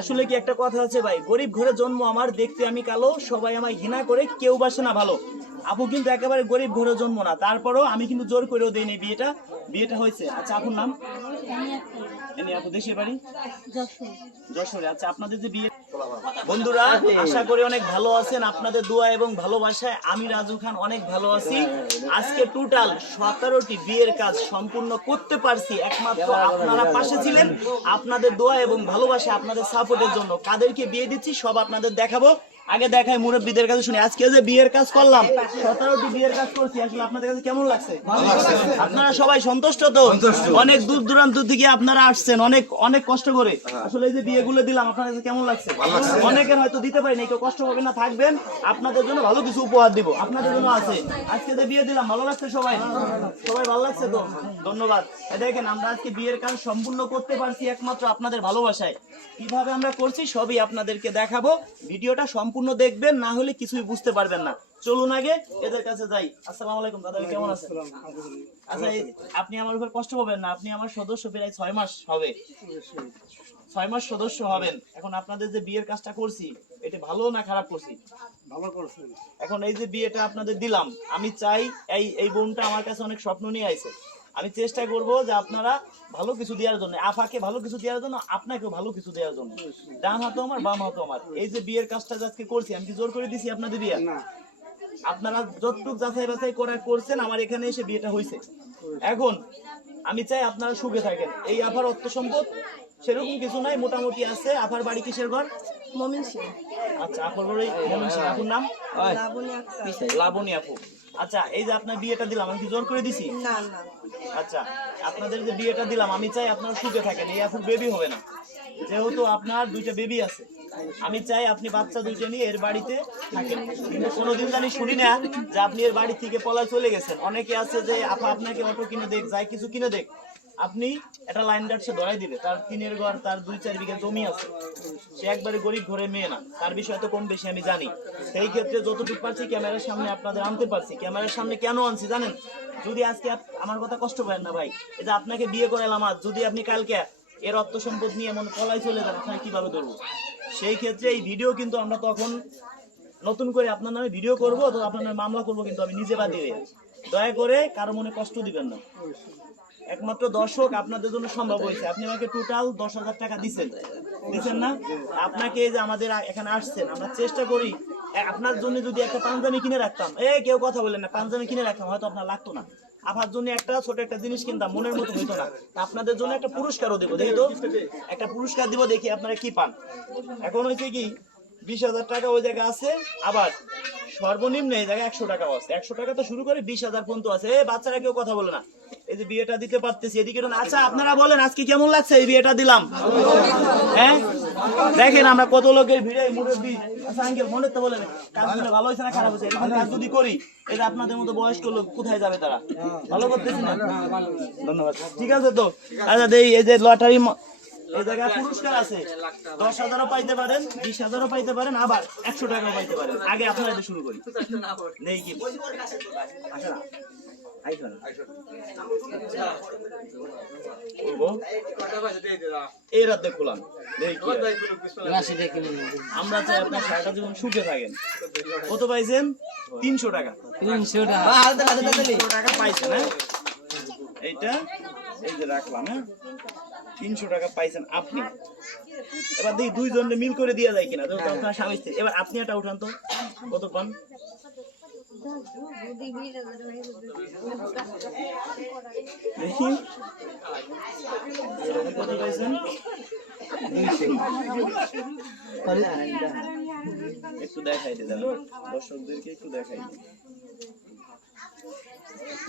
আসলে কি একটা কথা আছে ভাই? গরিব ঘরে জন্ম আমার দেখতে আমি কালো সবাই আমায় ঘৃণা করে কেউ বাসে না ভালো। আপু কিন্তু একেবারে গরিব ঘরে জন্ম না তারপরও আমি কিন্তু জোর করেও দেইনি বিয়েটা। বিয়েটা হয়েছে। আচ্ছা আপুর নাম? আপু দেশের বাড়ি? যশোরে। আচ্ছা আপনাদের যে বিয়ে বন্ধুরা, আশা করি অনেক ভালো আছেন। আপনাদের দোয়া এবং ভালোবাসায় আমি রাজু খান অনেক ভালো আছি। আজকে টোটাল সতেরোটি বিয়ের কাজ সম্পূর্ণ করতে পারছি। একমাত্র আপনারা পাশে ছিলেন। আপনাদের দোয়া এবং ভালোবাসা আপনাদের সাপোর্টের জন্য। কাদেরকে বিয়ে দিচ্ছি, সব আপনাদের দেখাবো। আগে দেখাই মুরব্বীদের কাছে শুনি। আজকে যে বিয়ের কাজ করলাম সতেরোটি বিয়ের কাজ করছি। আসলে আপনাদের কাছে কেমন লাগছে? আপনারা সবাই সন্তুষ্ট তো? অনেক দূর দূরান্ত থেকে আপনারা আসছেন অনেক অনেক কষ্ট করে। আসলে এই যে বিয়েগুলো দিলাম আপনার কাছে কেমন লাগছে? অনেকের হয়তো দিতে পারি না কেউ কষ্ট হবে না থাকবেন। আপনাদের জন্য ভালো কিছু উপহার দিব। আপনাদের জন্য আছে। আজকে যে বিয়ে দিলাম ভালো লাগছে সবাই? সবাই ভালো লাগছে তো? ধন্যবাদ। দেখেন, আমরা আজকে বিয়ের কাজ সম্পূর্ণ করতে পারছি একমাত্র আপনাদের ভালোবাসায়। কীভাবে আমরা করছি সবই আপনাদেরকে দেখাবো। ভিডিওটা সম্পূর্ণ দেখবেন, না হলে কিছুই বুঝতে পারবেন না। চলুন আগে এদের কাছে যাই। আসসালামু আলাইকুম, দাদা কেমন আছেন? আচ্ছা আপনি আমার উপর কষ্ট পাবেন না, আপনি আমার সদস্য প্রায় ছয় মাস হবে। ছয় মাস সদস্য হবেন। এখন আপনাদের যে বিয়ের কাজটা করছি এটা ভালো না খারাপ করছি? ভালো করছেন। এখন এই যে বিয়েটা আপনাদের দিলাম আমি চাই এই এই বোনটা আমার কাছে অনেক স্বপ্ন নিয়ে আইছে। আমি চেষ্টা করব যে আপনারা ভালো কিছু দেওয়ার জন্য আফাকে ভালো কিছু দেওয়ার জন্য আপনাকেও ভালো কিছু দেওয়ার জন্য। ডান হাতও আমার বাম হাতও আমার। এই যে বিয়ের কাজটা আজকে করছি আমি কি জোর করে দিছি আপনাদের বিয়ে? আপনারা যতটুক যাচাই বাছাই করে করছেন আমার এখানে এসে বিয়েটা হয়েছে এখন আমি চাই আপনারা সুখে থাকেন। এই আফার অর্থ সম্পদ সেরকম কিছু নাই মোটামুটি আছে। আফার বাড়ি কিসের ঘর? মমিন সিং। আচ্ছা আপনার বাড়ি মমিন সিং। আপুর নাম? লাবণী লাবণী আপু। আচ্ছা এই যে আপনার বিয়েটা দিলাম আমি কি জোর করে দিছি? না না। আচ্ছা আপনাদের যে বিয়েটা দিলাম আমি চাই আপনারা সুখে থাকেন এই আপুর বেবি হবে না। যেহেতু আপনার দুইটা বেবি আছে আমি চাই আপনি বাচ্চা দুইটা নিয়ে এর বাড়িতে থাকেন। কিন্তু কোনোদিন জানি শুনি না যে আপনি এর বাড়ি থেকে পলায় চলে গেছেন। অনেকে আছে যে আপা আপনাকে অটো কিনে দেখ যাই কিছু কিনে দেখ। আপনি একটা লাইন গার্ড সে ধরাই দিবে। তার তিনের ঘর, তার দুই চার বিঘা জমি আছে। সে একবারে গরিব ঘরে মেয়ে না। তার বিষয়ে তো কম বেশি আমি জানি। সেই ক্ষেত্রে যতটুকু পারছি ক্যামেরার সামনে আপনাদের আনতে পারছি। ক্যামেরার সামনে কেন আনছি জানেন? যদি আজকে আমার কথা কষ্ট পাবেন না ভাই। এই যে আপনাকে বিয়ে করালাম আজ। যদি আপনি কালকে এর অর্থ সম্পদ নিয়ে এমন পলাই চলে যান, আপনাকে কীভাবে ধরবো? সেই ক্ষেত্রে এই ভিডিও কিন্তু আমরা তখন নতুন করে আপনার নামে ভিডিও করব তো আপনার মামলা করব কিন্তু আমি নিজে বাদ হয়ে দয়া করে কারও মনে কষ্ট দিবেন না। একমাত্র দর্শক আপনাদের জন্য সম্ভব হয়েছে। আপনি আমাকে টোটাল দশ হাজার টাকা দিচ্ছেন দিচ্ছেন না? আপনাকে যে আমাদের এখানে আসছেন, আমরা চেষ্টা করি আপনার জন্য যদি একটা পাঞ্জাবি কিনে রাখতাম, এ, কেউ কথা বলেন না, পাঞ্জাবি কিনে রাখতাম, হয়তো আপনার লাগতো না। আপনার জন্য একটা ছোট একটা জিনিস কিনতাম, মনের মতো হইতো না। আপনাদের জন্য একটা পুরস্কারও দেবো, দেখি তো। একটা পুরস্কার দিব, দেখি আপনারা কি পান। এখন হয়েছে কি, বিশ হাজার টাকা ওই জায়গায় আছে, আবার সর্বনিম্ন এই জায়গায় একশো টাকাও আছে। একশো টাকা তো শুরু করে বিশ হাজার পর্যন্ত আছে। এ, বাচ্চারা কেউ কথা বলে না। এই যে বিয়েটা দিতে পারতেছি। এদিকে আচ্ছা আপনারা বলেন কেমন লাগছে এই বিয়েটা দিলাম? হ্যাঁ? দেখেন আমরা কত লোকের ভিড়ে মুরব্বী আচ্ছা মনে যদি আপনাদের মতো বয়স্ক লোক কোথায় যাবে তারা? ভালো করতেছি না? ধন্যবাদ। ঠিক আছে তো? আচ্ছা এই যে লটারি জায়গায় পুরস্কার আছে। দশ হাজারও পাইতে পারেন, বিশ হাজারও পাইতে পারেন, আবার একশো টাকাও পাইতে পারেন। আগে আপনারা শুরু করি। নেই কি? এই রাতে খোলাম। আমরা চাই আপনার সারাটা জীবন সুখে থাকেন। কত পাইছেন? তিনশো টাকা। তিনশো টাকা। পাইছেন হ্যাঁ? এইটা এই যে রাখলাম হ্যাঁ? তিনশো টাকা পাইছেন আপনি। এবার দেখি দুইজনে মিল করে দেওয়া যায় কিনা। আপনার স্বামী স্ত্রী। এবার আপনি একটা উঠান তো। কত পান? একটু দেখাই দর্শকদেরকে একটু দেখাই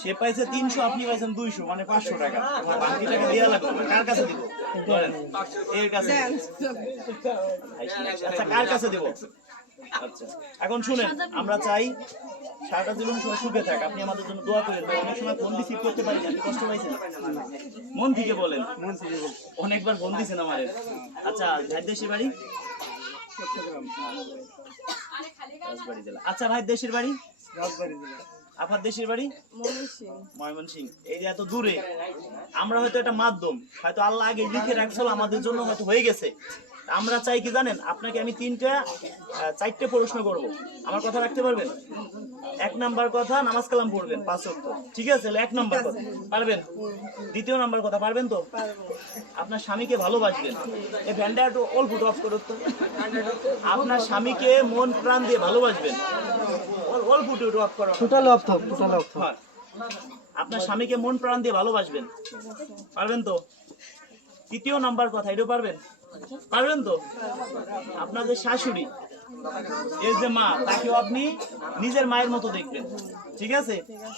সে পাইছে তিনশো, আপনি পাইছেন দুইশো মানে পাঁচশো টাকা। বাকি টাকা দেওয়া লাগবে কার কাছে দিব? এর কাছে আচ্ছা কার কাছে দিব? এখন শুনেন, আমরা চাই সারাটা জীবন সুখে থাক। আপনি আমাদের জন্য দোয়া করেন অনেক সময় ফোন রিসিভ করতে পারি আপনি কষ্ট পাইছেন। মন থেকে বলেন, অনেকবার ফোন দিয়েছেন আচ্ছা ভাই দেশের বাড়ি? আচ্ছা ভাই দেশের বাড়ি? দেশের বাড়ি? ময়মনসিং এই যে এত দূরে, আমরা হয়তো একটা মাধ্যম, হয়তো আল্লাহ আগে লিখে রাখছিল, আমাদের জন্য হয়তো হয়ে গেছে। আমরা চাই কি জানেন? আপনাকে আমি তিনটা চারটে প্রশ্ন করব। আমার কথা রাখতে পারবেন? এক নাম্বার কথা নামাজ কালাম পড়বেন পাঁচ ওয়াক্ত। ঠিক আছে? এক নাম্বার কথা। পারবেন? দ্বিতীয় নাম্বার কথা পারবেন তো? আপনার স্বামীকে ভালোবাসবেন। এই ফ্যানটা একটু অল্প অফ করো তো। আপনার স্বামীকে মন প্রাণ দিয়ে ভালোবাসবেন। অল্প একটু অফ করো। টোটাল অফ থাক টোটাল অফ হয়। আপনার স্বামীকে মন প্রাণ দিয়ে ভালোবাসবেন। পারবেন তো? তৃতীয় নাম্বার কথা এটাও পারবেন? পারবেন তো? আপনার যে শাশুড়ি, এর যে মা, তাকেও আপনি নিজের মায়ের মতো দেখবেন। ঠিক আছে?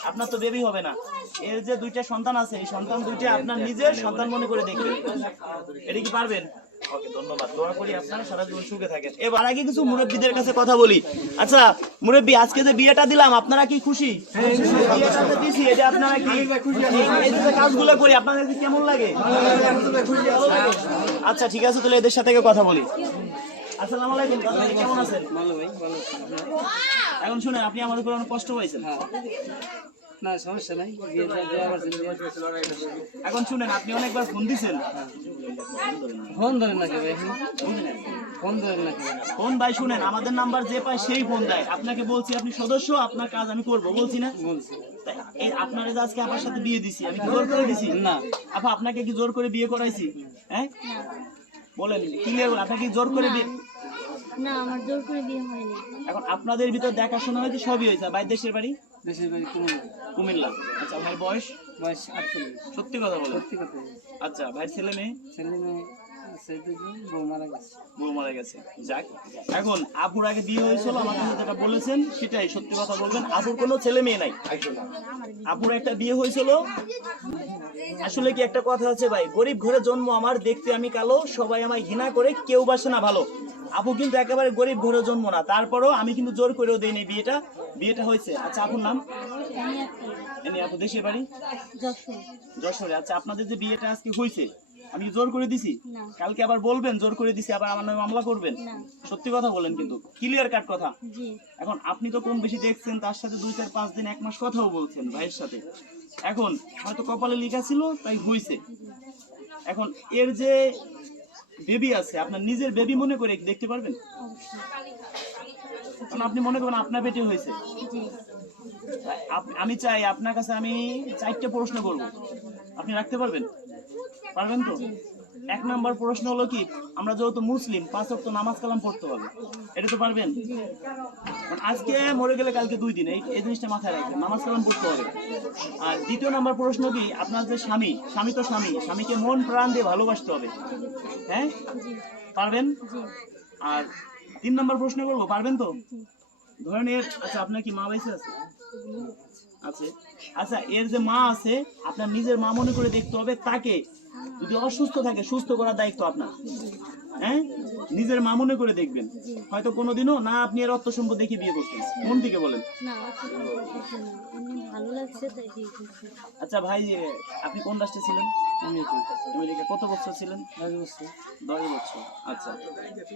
আপনার তো বেবি হবে না। এর যে দুইটা সন্তান আছে, এই সন্তান দুইটা আপনার নিজের সন্তান মনে করে দেখবেন। এটা কি পারবেন? ওকে ধন্যবাদ। দোয়া করি আপনারা সারা জীবন সুখে থাকেন। এবার আগে কিছু মুরব্বীদের কাছে কথা বলি। আচ্ছা মুরব্বী আজকে যে বিয়েটা দিলাম আপনারা কি খুশি? দিছি এটা আপনারা কি? এই- এই যে কাজগুলো করি আপনাদের কেমন লাগে? আচ্ছা ঠিক আছে তাহলে এদের সাথে কথা বলি। আসসালামু আলাইকুম কেমন আছেন? ভালো ভাই ভালো। এখন শুনেন আপনি আমাদের উপর অনেক কষ্ট পাইছেন। না সমস্যা নাই এখন শুনেন আপনি অনেকবার ফোন দিছেন? ফোন ধরেন না কেউ এখন ফোন ধরেন না কেউ ফোন ভাই শুনেন আমাদের নাম্বার যে পায় সেই ফোন দেয়। আপনাকে বলছি আপনি সদস্য আপনার কাজ আমি করব বলছি না? এই আপনার আজকে আমার সাথে বিয়ে দিছি আমি কি জোর করে দিছি? না। আপা আপনাকে কি জোর করে বিয়ে করাইছি? হ্যাঁ? বলেন ক্লিয়ার বলেন আপনাকে জোর করে বিয়ে না আমার জোর করে বিয়ে হয়নি। এখন আপনাদের ভিতর দেখাশোনা হয়েছে সবই হয়েছে? ভাই দেশের বাড়ি? দেশের বাড়ি কুমিল্লা। কুমিল্লা আচ্ছা বয়স? বয়স আটচল্লিশ। সত্যি কথা বলেন? সত্যি কথা আচ্ছা ভাই ছেলে মেয়ে? ছেলে মেয়ে এখন আপুর আগে বিয়ে হয়েছিল আমার কাছে যেটা বলেছেন সেটাই সত্যি কথা বলবেন। আপুর কোনো ছেলে মেয়ে নাই। আপুর একটা বিয়ে হয়েছিল। আসলে কি একটা কথা আছে ভাই? গরিব ঘরে জন্ম আমার দেখতে আমি কালো সবাই আমায় ঘৃণা করে কেউ বাসে না ভালো। আপু কিন্তু একেবারে গরিব ঘরে জন্ম না। তারপরও আমি কিন্তু জোর করেও দেইনি বিয়েটা। বিয়েটা হয়েছে। আচ্ছা আপুর নাম? আমি আপু দেশের বাড়ি? যশোরে। আচ্ছা আপনাদের যে বিয়েটা আজকে হয়েছে আমি জোর করে দিছি? কালকে আবার বলবেন জোর করে দিছি আবার আমার নামে মামলা করবেন? সত্যি কথা বলেন কিন্তু ক্লিয়ার কাট কথা। এখন আপনি তো কম বেশি দেখছেন তার সাথে দুই চার পাঁচ দিন এক মাস কথাও বলছেন ভাইয়ের সাথে। এখন হয়তো কপালে লেখা ছিল তাই হইছে এখন এর যে বেবি আছে, আপনার নিজের বেবি মনে করে দেখতে পারবেন? আপনি মনে করেন আপনার বেটি হয়েছে। আমি চাই, আপনার কাছে আমি চারটে প্রশ্ন করব। আপনি রাখতে পারবেন? পারবেন তো? এক নম্বর প্রশ্ন হলো কি, আমরা যেহেতু মুসলিম, পাঁচ ওয়াক্ত নামাজ কালাম পড়তে হবে। এটা তো পারবেন? আজকে মরে গেলে কালকে দুই দিন, এই জিনিসটা মাথায় রাখবেন, নামাজ কালাম পড়তে হবে। আর দ্বিতীয় নম্বর প্রশ্ন কি, আপনার যে স্বামী স্বামী তো স্বামী, স্বামীকে মন প্রাণ দিয়ে ভালোবাসতে হবে। হ্যাঁ? পারবেন? আর তিন নম্বর প্রশ্ন করব, পারবেন তো? ধরেন এর আচ্ছা আপনার কি মা বাইসে আছে? আছে। আচ্ছা এর যে মা আছে, আপনার নিজের মা মনে করে দেখতে হবে তাকে যদি অসুস্থ থাকে সুস্থ করার দায়িত্ব আপনার। হ্যাঁ? নিজের মা মনে করে দেখবেন। হয়তো কোনোদিনও না আপনি এর অর্থ সম্পদ দেখে বিয়ে করছেন। মন থেকে বলেন? আচ্ছা ভাই আপনি কোন রাষ্ট্রে ছিলেন? আমেরিকা। কত বছর ছিলেন? দশ বছর। দশ বছর। আচ্ছা।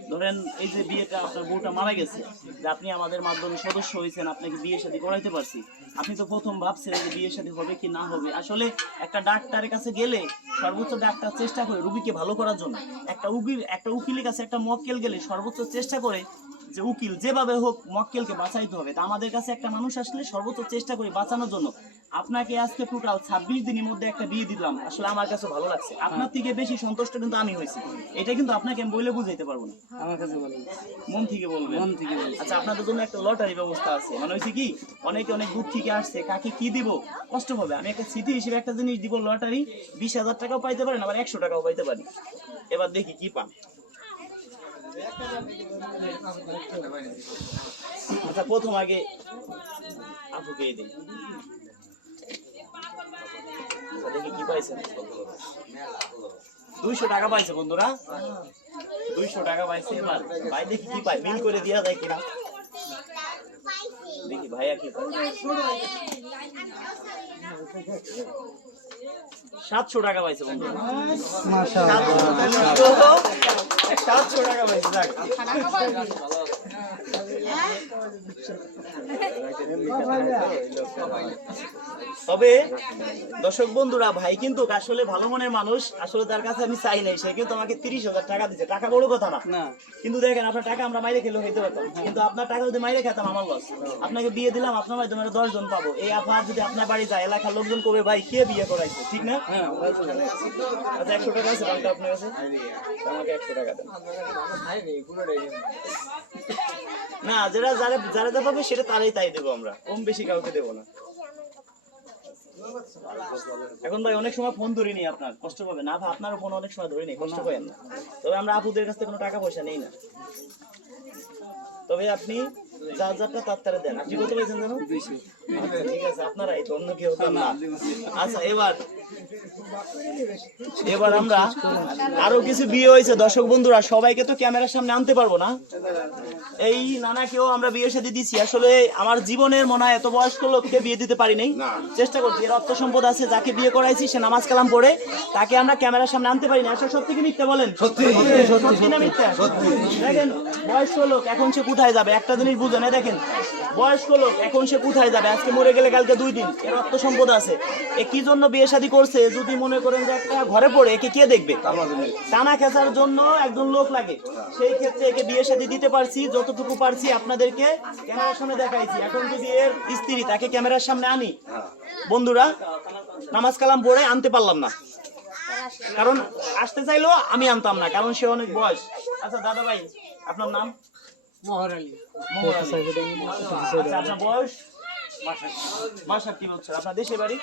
ধরেন এই যে বিয়েটা আপনার বউটা মারা গেছে যে আপনি আমাদের মাধ্যমে সদস্য হয়েছেন আপনাকে বিয়ে শাদী করাইতে পারছি। আপনি তো প্রথম ভাবছিলেন যে বিয়ে শাদী হবে কি না হবে। আসলে একটা ডাক্তারের কাছে গেলে সর্বোচ্চ ডাক্তার চেষ্টা করে রুগীকে ভালো করার জন্য। একটা উকিল একটা উকিলের কাছে একটা মক্কেল গেলে সর্বোচ্চ চেষ্টা করে যে উকিল যেভাবে হোক মক্কেলকে বাঁচাইতে হবে। তা আমাদের কাছে একটা মানুষ আসলে সর্বোচ্চ চেষ্টা করি বাঁচানোর জন্য আপনাকে আজকে টোটাল ছাব্বিশ দিনের মধ্যে একটা বিয়ে দিলাম। আসলে আমার কাছে ভালো লাগছে। আপনার থেকে বেশি সন্তুষ্ট কিন্তু আমি হয়েছি। এটা কিন্তু আপনাকে আমি বলে বুঝাইতে পারব না। আমার কাছে বলে মন থেকে বলবেন? মন থেকে আচ্ছা আপনাদের জন্য একটা লটারি ব্যবস্থা আছে। মানে হয়েছে কি অনেকে অনেক দূর থেকে আসছে কাকে কি দিব? কষ্ট হবে। আমি একটা স্মৃতি হিসেবে একটা জিনিস দিব লটারি বিশ হাজার টাকাও পাইতে পারেন আবার একশো টাকাও পাইতে পারি। এবার দেখি কি পান। আচ্ছা প্রথম আগে আপুকে দিই। আচ্ছা, দেখি কি পাইছেন দুইশো টাকা পাইছে বন্ধুরা। দুইশো টাকা পাইছে এবার। ভাই দেখি কি পাই বিল করে দেওয়া যায় কিনা। দেখি ভাইয়া কি সাতশো টাকা পাইছে বন্ধুরা। টাকা পাইছে যাক। তবে দর্শক বন্ধুরা ভাই কিন্তু আসলে ভালো মনের মানুষ। আসলে তার কাছে আমি চাই নাই সে কিন্তু আমাকে তিরিশ হাজার টাকা দিচ্ছে টাকা বড় কথা না। কিন্তু দেখেন আপনার টাকা আমরা মাইরে খেলেও হইতে পারতাম। কিন্তু আপনার টাকা যদি মাইরে খেতাম আমার লস আপনাকে বিয়ে দিলাম আপনার মাধ্যমে দশ জন পাবো। এই আপনার যদি আপনার বাড়ি যায় এলাকার লোকজন কবে ভাই কে বিয়ে করাইছে? ঠিক না? হ্যাঁ আচ্ছা একশো টাকা আছে বাংটা আপনার কাছে? আমাকে একশো টাকা দেন। না যারা যারা যারা যা পাবে সেটা তারাই তাই দেবো আমরা। কম বেশি কাউকে দেবো না। এখন ভাই অনেক সময় ফোন ধরিনি আপনার, কষ্ট পাবে না আপনারও ফোন অনেক সময় ধরিনি, কষ্ট পাবেন না। তবে আমরা আপুদের কাছ থেকে কোনো টাকা পয়সা নেই না। তবে আপনি যার যারটা তার তারা দেন। আপনি কত পেয়েছেন জানো? আচ্ছা, ঠিক আছে আপনারাই তো অন্য কেউ না। আচ্ছা এবার এবার আমরা আরও কিছু বিয়ে হয়েছে। দর্শক বন্ধুরা সবাইকে তো ক্যামেরার সামনে আনতে পারব না। এই নানাকেও আমরা বিয়ের সাথে দিছি। আসলে আমার জীবনের মনে হয় এত বয়স্ক লোককে বিয়ে দিতে পারি নাই। চেষ্টা করছি এর অর্থ সম্পদ আছে যাকে বিয়ে করাইছি সে নামাজ কালাম পড়ে তাকে আমরা ক্যামেরার সামনে আনতে পারি না আসলে সত্যি কি মিথ্যা বলেন? সত্যি। সত্যি না মিথ্যা? দেখেন বয়স্ক লোক এখন সে কোথায় যাবে? একটা জিনিস বুঝেন এই দেখেন, বয়স্ক লোক, এখন সে কোথায় যাবে? আজকে মরে গেলে কালকে দুই দিন, এর অর্থ সম্পদ আছে। এ কি জন্য বিয়ে শাদী করছে? যদি মনে করেন যে একটা ঘরে পড়ে, একে কে দেখবে? টানা খেঁচার জন্য একজন লোক লাগে। সেই ক্ষেত্রে একে বিয়ে শাদী দিতে পারছি, যতটুকু পারছি আপনাদেরকে ক্যামেরার সামনে দেখাইছি। এখন যদি এর স্ত্রী তাকে ক্যামেরার সামনে আনি, বন্ধুরা, নামাজ কালাম পড়ে আনতে পারলাম না। কারণ আসতে চাইলেও আমি আনতাম না, কারণ সে অনেক বয়স। আচ্ছা দাদা ভাই আপনার নাম? মোহর আলী মোহর আলী। আচ্ছা আপনার বয়স বাসার কি? বলছেন আপনার দেশে বাড়ি?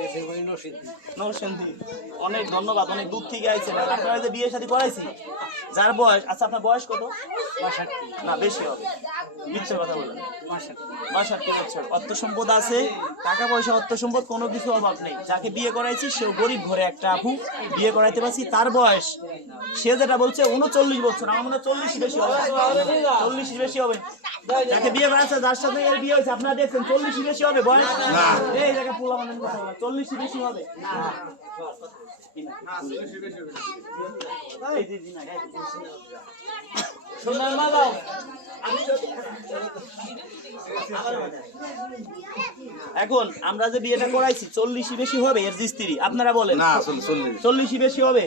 দেশের বাড়ি নরসিংদী। নরসিংদী। অনেক ধন্যবাদ অনেক দূর থেকে আইছেন। আর আপনারা যে বিয়ে শাদী করাইছি যার বয়স আচ্ছা আপনার বয়স কত? না বেশি হবে। মিথ্যে কথা বলেন বাষট্টি বাষট্টি বছর অর্থ সম্পদ আছে টাকা পয়সা অর্থ সম্পদ কোনো কিছু অভাব নেই। যাকে বিয়ে করাইছি সেও গরিব ঘরে একটা আপু। বিয়ে করাইতে পারছি তার বয়স সে যেটা বলছে উনচল্লিশ বছর। আমার মনে হয় চল্লিশ বেশি হবে। চল্লিশ বেশি হবে। যাকে বিয়ে করাচ্ছে যার সাথে এর বিয়ে হয়েছে আপনারা দেখছেন চল্লিশ বেশি হবে বয়স? এই জায়গা পোলা মানের কথা বলা চল্লিশ বেশি হবে? না। সোনার মা দাও। এখন আমরা যে বিয়েটা করাইছি চল্লিশই বেশি হবে এর স্ত্রী আপনারা বলেন? না চল্লিশ চল্লিশ। চল্লিশই বেশি হবে?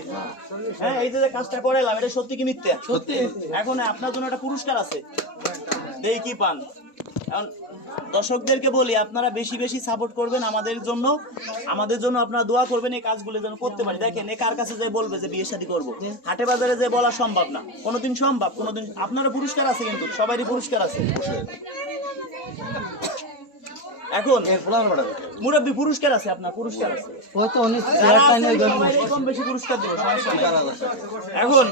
হ্যাঁ এই যে যে কাজটা করাইলাম এটা সত্যি কি মিথ্যা? সত্যি? এখন আপনার জন্য একটা পুরস্কার আছে। দেই কি পান? দর্শকদেরকে বলি আপনারা বেশি বেশি সাপোর্ট করবেন আমাদের জন্য। আমাদের জন্য আপনারা দোয়া করবেন এই কাজগুলো যেন করতে পারি। দেখেন এ কার কাছে যে বলবে যে বিয়ে শাদী করব? হাটে বাজারে যে বলা সম্ভব না। কোনোদিন সম্ভব কোনোদিন আপনারও পুরস্কার আছে কিন্তু সবারই পুরস্কার আছে। এখন মুরব্বী পুরস্কার আছে আপনার পুরস্কার আছে। যারা আছেন সবাইকে কম বেশি পুরস্কার দেবো এখন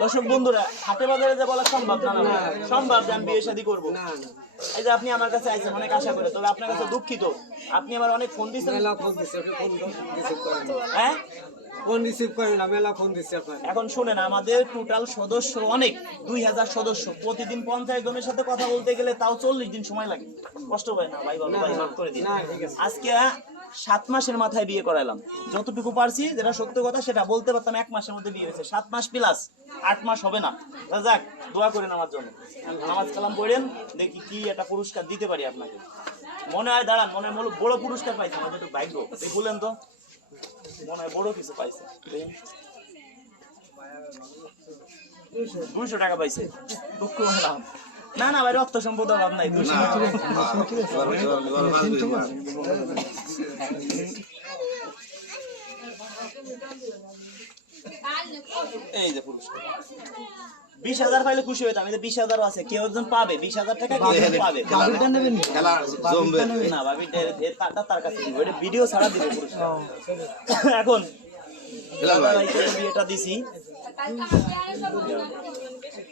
দর্শক বন্ধুরা হাটে বাজারে যে বলা সম্ভব না না সম্ভব যে আমি বিয়ে শাদী করব। এই যে আপনি আমার কাছে আইছেন অনেক আশা করে তবে আপনার কাছে দুঃখিত। আপনি আমার অনেক ফোন দিচ্ছেন। হ্যাঁ? ফোন রিসিভ করেন না মেলা ফোন দিচ্ছে আপনার এখন শুনেন আমাদের টোটাল সদস্য অনেক দুই হাজার সদস্য। প্রতিদিন পঞ্চাশ জনের সাথে কথা বলতে গেলে তাও চল্লিশ দিন সময় লাগে। কষ্ট হয় না ভাই বাবা ভাই মাফ করে দিন। আজকে সাত মাসের মাথায় বিয়ে করাইলাম। যতটুকু পারছি, যেটা সত্য কথা, সেটা বলতে পারতাম এক মাসের মধ্যে বিয়ে হয়েছে। সাত মাস প্লাস আট মাস হবে না। যাক, দোয়া করেন আমার জন্য। নামাজ কালাম পড়েন, দেখি কি একটা পুরস্কার দিতে পারি আপনাকে। মনে হয়, দাঁড়ান, মনে হয় বড়- পুরস্কার পাইছে আমাদের একটু ভাগ্য। এই বললেন তো, মনে হয় বড় কিছু পাইছে। দুইশো টাকা পাইছে। দুঃখ হলাম না না ভাই রক্ত সম্পদ অভাব নাই এই যে পুরস্কার বিশ হাজার পাইলে খুশি হইতাম যে বিশ হাজারও আছে কেউ একজন পাবে বিশ হাজার টাকা কেউ একজন পাবে খেলা না ভাবি তার কাছে এটা ভিডিও ছাড়া দিবে পুরস্কার এখন বিয়েটা দিছি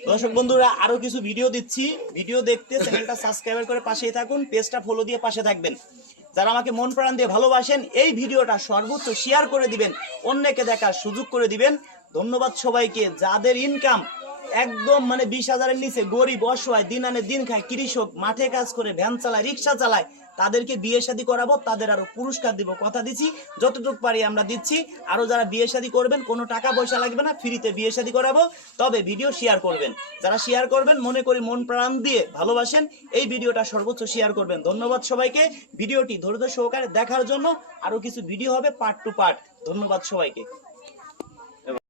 দর্শক বন্ধুরা, আরও কিছু ভিডিও দিচ্ছি। ভিডিও দেখতে চ্যানেলটা সাবস্ক্রাইব করে পাশেই থাকুন পেজটা ফলো দিয়ে পাশে থাকবেন। যারা আমাকে মন প্রাণ দিয়ে ভালোবাসেন, এই ভিডিওটা সর্বোচ্চ শেয়ার করে দিবেন, অন্যকে দেখার সুযোগ করে দিবেন। ধন্যবাদ সবাইকে। যাদের ইনকাম একদম মানে বিশ হাজারের নিচে গরিব, অসহায়, দিন আনে দিন খায়, কৃষক, মাঠে কাজ করে, ভ্যান চালায়, রিক্সা চালায়, তাদেরকে বিয়ে শাদী করাবো, তাদের আরও পুরস্কার দিব। কথা দিচ্ছি, যতটুকু পারি আমরা দিচ্ছি। আরও যারা বিয়ে শাদী করবেন, কোনো টাকা পয়সা লাগবে না, ফ্রিতে বিয়ে শাদী করাবো। তবে ভিডিও শেয়ার করবেন। যারা শেয়ার করবেন, মনে করি মন প্রাণ দিয়ে ভালোবাসেন, এই ভিডিওটা সর্বোচ্চ শেয়ার করবেন। ধন্যবাদ সবাইকে। ভিডিওটি ধৈর্য সহকারে দেখার জন্য আরও কিছু ভিডিও হবে পার্ট টু পার্ট ধন্যবাদ সবাইকে।